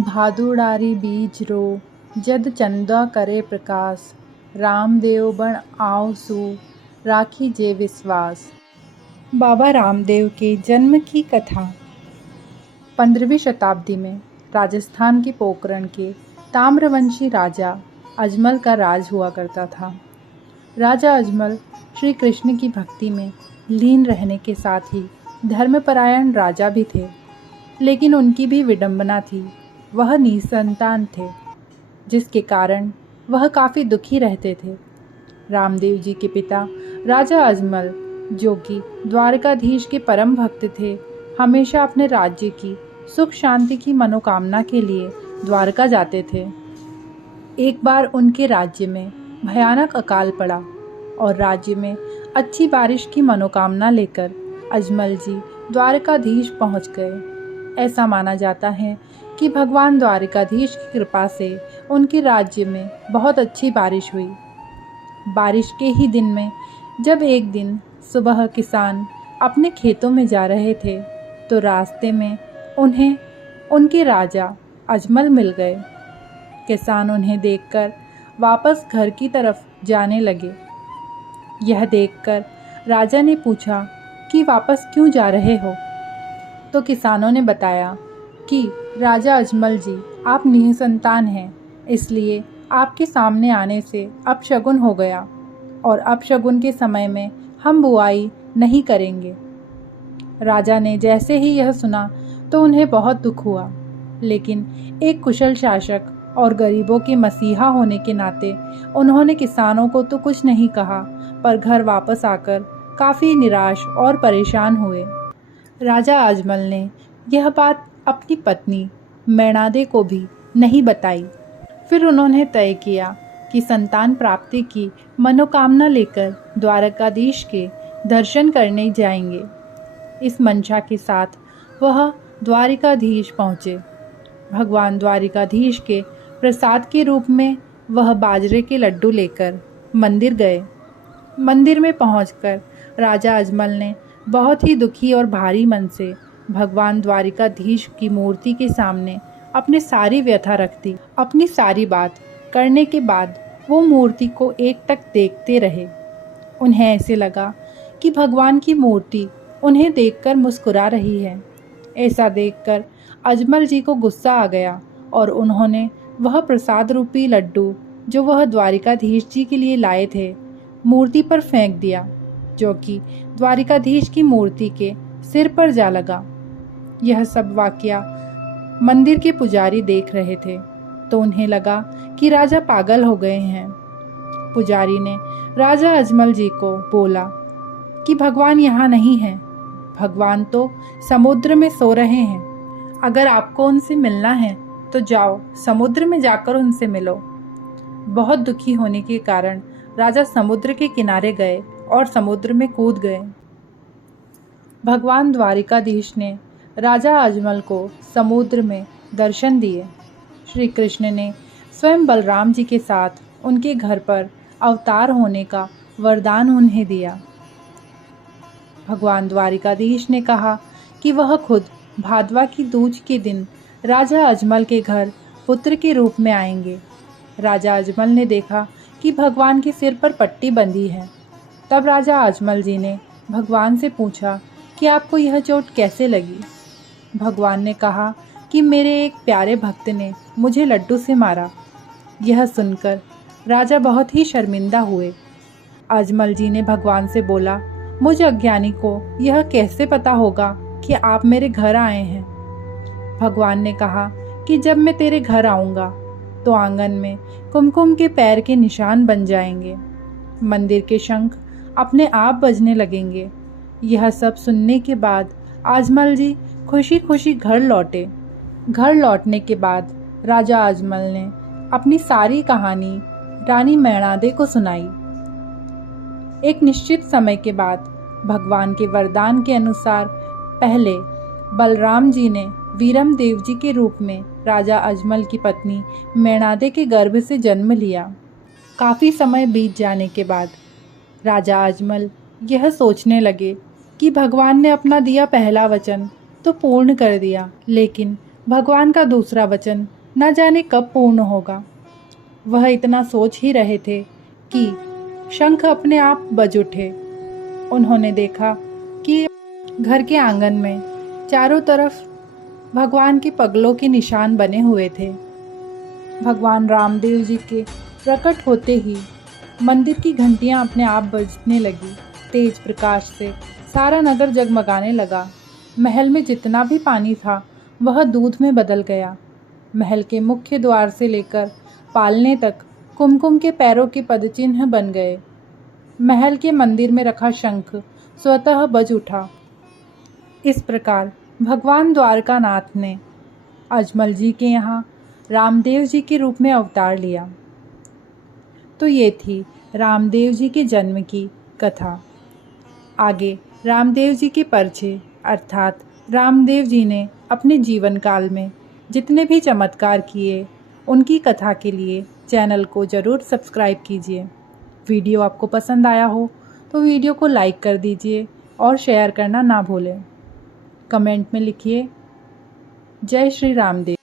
भादुड़ारी बीज रो, जद चंदा करे प्रकाश। रामदेव बण आओ सु, राखी जे विश्वास। बाबा रामदेव के जन्म की कथा। 15वीं शताब्दी में राजस्थान के पोखरण के ताम्रवंशी राजा अजमल का राज हुआ करता था। राजा अजमल श्री कृष्ण की भक्ति में लीन रहने के साथ ही धर्मपरायण राजा भी थे, लेकिन उनकी भी विडंबना थी। वह निसंतान थे, जिसके कारण वह काफ़ी दुखी रहते थे। रामदेव जी के पिता राजा अजमल, जो कि द्वारकाधीश के परम भक्त थे, हमेशा अपने राज्य की सुख शांति की मनोकामना के लिए द्वारका जाते थे। एक बार उनके राज्य में भयानक अकाल पड़ा और राज्य में अच्छी बारिश की मनोकामना लेकर अजमल जी द्वारकाधीश पहुंच गए। ऐसा माना जाता है कि भगवान द्वारकाधीश की कृपा से उनके राज्य में बहुत अच्छी बारिश हुई। बारिश के ही दिन में जब एक दिन सुबह किसान अपने खेतों में जा रहे थे, तो रास्ते में उन्हें उनके राजा अजमल मिल गए। किसान उन्हें देखकर वापस घर की तरफ जाने लगे। यह देखकर राजा ने पूछा कि वापस क्यों जा रहे हो? तो किसानों ने बताया कि राजा अजमल जी, आप निसंतान हैं, इसलिए आपके सामने आने से अपशगुन हो गया और अपशगुन के समय में हम बुआई नहीं करेंगे। राजा ने जैसे ही यह सुना तो उन्हें बहुत दुख हुआ, लेकिन एक कुशल शासक और गरीबों के मसीहा होने के नाते उन्होंने किसानों को तो कुछ नहीं कहा, पर घर वापस आकर काफ़ी निराश और परेशान हुए। राजा अजमल ने यह बात अपनी पत्नी मैणादे को भी नहीं बताई। फिर उन्होंने तय किया कि संतान प्राप्ति की मनोकामना लेकर द्वारकाधीश के दर्शन करने जाएंगे। इस मंशा के साथ वह द्वारिकाधीश पहुँचे। भगवान द्वारिकाधीश के प्रसाद के रूप में वह बाजरे के लड्डू लेकर मंदिर गए। मंदिर में पहुंचकर राजा अजमल ने बहुत ही दुखी और भारी मन से भगवान द्वारिकाधीश की मूर्ति के सामने अपनी सारी व्यथा रख दी। अपनी सारी बात करने के बाद वो मूर्ति को एकटक देखते रहे। उन्हें ऐसे लगा कि भगवान की मूर्ति उन्हें देखकर मुस्कुरा रही है। ऐसा देखकर अजमल जी को गुस्सा आ गया और उन्होंने वह प्रसाद रूपी लड्डू जो वह द्वारिकाधीश जी के लिए लाए थे, मूर्ति पर फेंक दिया, जो कि द्वारिकाधीश की मूर्ति के सिर पर जा लगा। यह सब वाकया मंदिर के पुजारी देख रहे थे, तो उन्हें लगा कि राजा पागल हो गए हैं। पुजारी ने राजा अजमल जी को बोला कि भगवान यहाँ नहीं हैं, भगवान तो समुद्र में सो रहे हैं। अगर आपको उनसे मिलना है तो जाओ, समुद्र में जाकर उनसे मिलो। बहुत दुखी होने के कारण राजा समुद्र के किनारे गए और समुद्र में कूद गए। भगवान द्वारिकाधीश ने राजा अजमल को समुद्र में दर्शन दिए। श्री कृष्ण ने स्वयं बलराम जी के साथ उनके घर पर अवतार होने का वरदान उन्हें दिया। भगवान द्वारिकाधीश ने कहा कि वह खुद भादवा की दूज के दिन राजा अजमल के घर पुत्र के रूप में आएंगे। राजा अजमल ने देखा कि भगवान के सिर पर पट्टी बंधी है। तब राजा अजमल जी ने भगवान से पूछा कि आपको यह चोट कैसे लगी? भगवान ने कहा कि मेरे एक प्यारे भक्त ने मुझे लड्डू से मारा। यह सुनकर राजा बहुत ही शर्मिंदा हुए। अजमल जी ने भगवान से बोला, मुझ अज्ञानी को यह कैसे पता होगा कि आप मेरे घर आए हैं? भगवान ने कहा कि जब मैं तेरे घर आऊँगा तो आंगन में कुमकुम के पैर के निशान बन जाएंगे, मंदिर के शंख अपने आप बजने लगेंगे। यह सब सुनने के बाद अजमल जी खुशी खुशी घर लौटे। घर लौटने के बाद राजा अजमल ने अपनी सारी कहानी रानी मैणादे को सुनाई। एक निश्चित समय के बाद भगवान के वरदान के अनुसार पहले बलराम जी ने वीरम देव जी के रूप में राजा अजमल की पत्नी मैणादे के गर्भ से जन्म लिया। काफ़ी समय बीत जाने के बाद राजा अजमल यह सोचने लगे कि भगवान ने अपना दिया पहला वचन तो पूर्ण कर दिया, लेकिन भगवान का दूसरा वचन न जाने कब पूर्ण होगा। वह इतना सोच ही रहे थे कि शंख अपने आप बज उठे। उन्होंने देखा कि घर के आंगन में चारों तरफ भगवान के पगलों के निशान बने हुए थे। भगवान रामदेव जी के प्रकट होते ही मंदिर की घंटियां अपने आप बजने लगी। तेज प्रकाश से सारा नगर जगमगाने लगा। महल में जितना भी पानी था वह दूध में बदल गया। महल के मुख्य द्वार से लेकर पालने तक कुमकुम के पैरों के पदचिन्ह बन गए। महल के मंदिर में रखा शंख स्वतः बज उठा। इस प्रकार भगवान द्वारकानाथ ने अजमल जी के यहाँ रामदेव जी के रूप में अवतार लिया। तो ये थी रामदेव जी के जन्म की कथा। आगे रामदेव जी के परिचय अर्थात रामदेव जी ने अपने जीवन काल में जितने भी चमत्कार किए उनकी कथा के लिए चैनल को ज़रूर सब्सक्राइब कीजिए। वीडियो आपको पसंद आया हो तो वीडियो को लाइक कर दीजिए और शेयर करना ना भूलें। कमेंट में लिखिए जय श्री रामदेव।